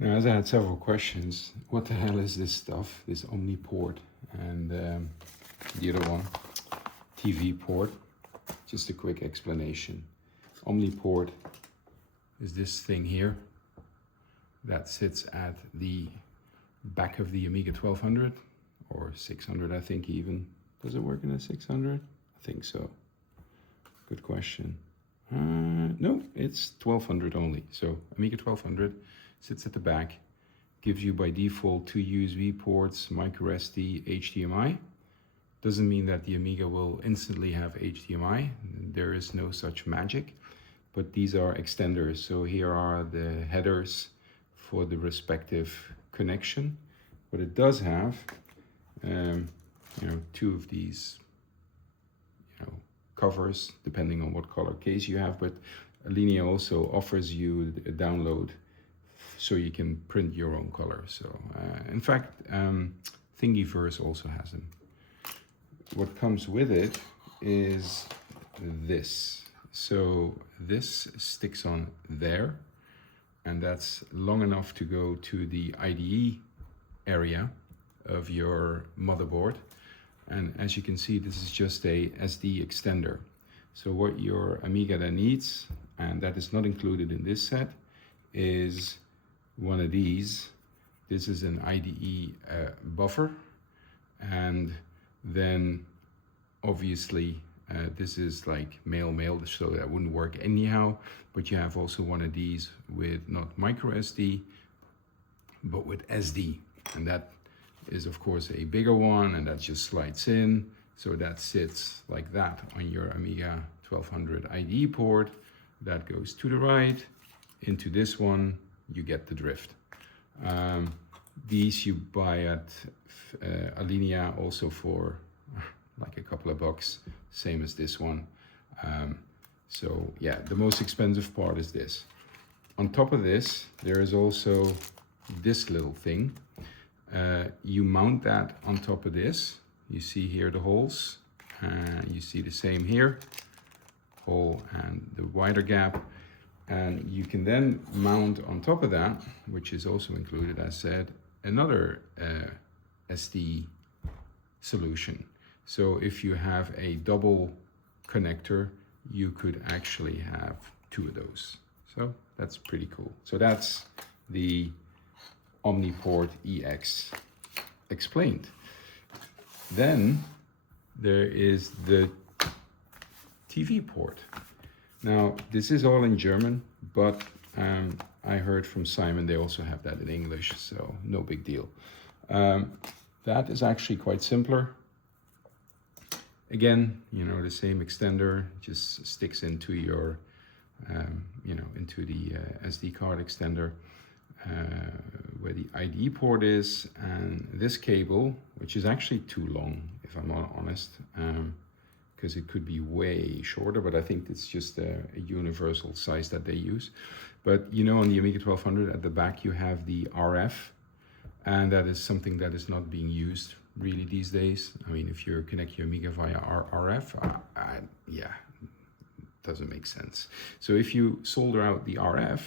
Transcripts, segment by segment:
Now, as I had several questions, what the hell is this stuff, this OmniPort and the other one, TV port? Just a quick explanation. OmniPort is this thing here that sits at the back of the Amiga 1200 or 600, I think even. Does it work in a 600? I think so. Good question. No, it's 1200 only. So Amiga 1200 sits at the back, gives you by default 2 USB ports, micro SD, HDMI. Doesn't mean that the Amiga will instantly have HDMI. There is no such magic, but these are extenders. So here are the headers for the respective connection. What it does have, 2 of these, covers, depending on what color case you have, but Alinea also offers you a download so you can print your own color. So in fact, Thingiverse also has them. What comes with it is this. So this sticks on there, and that's long enough to go to the IDE area of your motherboard. And as you can see, this is just a SD extender. So what your Amiga then needs, and that is not included in this set, is one of these. This is an IDE buffer, and then obviously this is like mail, so that wouldn't work anyhow, but you have also one of these with not micro SD, but with SD, and that is of course a bigger one, and that just slides in. So that sits like that on your Amiga 1200 IDE port. That goes to the right into this one. You get the drift. These you buy at Alinea also for like a couple of bucks, same as this one. So yeah, the most expensive part is this. On top of this, there is also this little thing. You mount that on top of this. You see here the holes. You see the same here, hole and the wider gap. And you can then mount on top of that, which is also included, as said, another SD solution. So if you have a double connector, you could actually have 2 of those. So that's pretty cool. So that's the OmniPort EX explained. Then there is the TV port. Now, this is all in German, but I heard from Simon they also have that in English, so no big deal. That is actually quite simpler. Again, the same extender, just sticks into your, into the SD card extender where the IDE port is, and this cable, which is actually too long, if I'm not honest. Because it could be way shorter, but I think it's just a universal size that they use. But on the Amiga 1200 at the back you have the RF, and that is something that is not being used really these days. I mean, if you connect your Amiga via RF, yeah, doesn't make sense. So if you solder out the RF,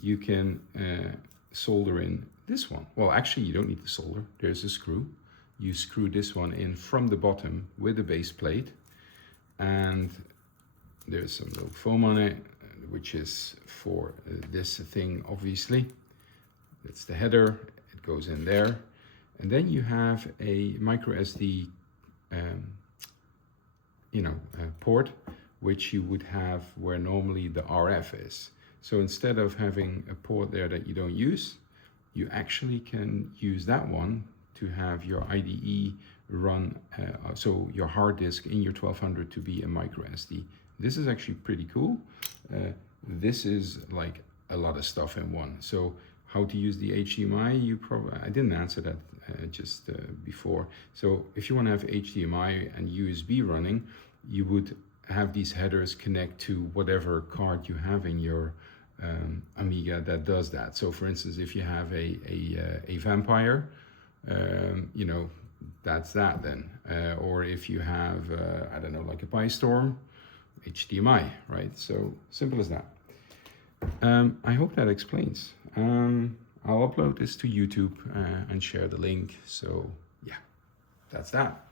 you can solder in this one. Well, actually you don't need to solder, there's a screw. You screw this one in from the bottom with the base plate, and there's some little foam on it, which is for this thing, obviously. That's the header, it goes in there. And then you have a micro SD port, which you would have where normally the RF is. So instead of having a port there that you don't use, you actually can use that one to have your IDE run, so your hard disk in your 1200 to be a micro SD. This is actually pretty cool. This is like a lot of stuff in one. So how to use the HDMI, I didn't answer that just before. So if you want to have HDMI and USB running, you would have these headers connect to whatever card you have in your Amiga that does that. So for instance, if you have a Vampire, that's that then. Or if you have, I don't know, like a PyStorm, HDMI, right? So simple as that. I hope that explains. I'll upload this to YouTube and share the link. So yeah, that's that.